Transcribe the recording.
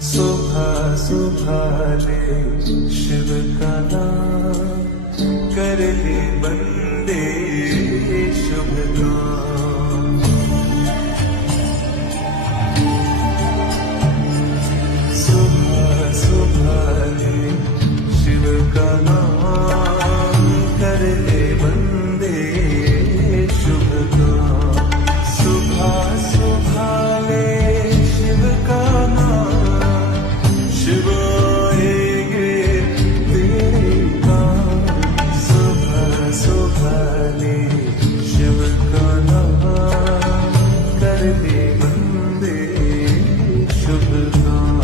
सुबह सुबह ले शिव का नाम, कर ले बंदे शुभ काम। सुबह सुबह ले शिव का नाम, कर ले बंदे शुभ काम। सुबह सुबह ले शिव का नाम, शिव आएंगे तेरे काम। सुबह सुबह ले शिव का नाम, कर ले बंदे शुभ काम।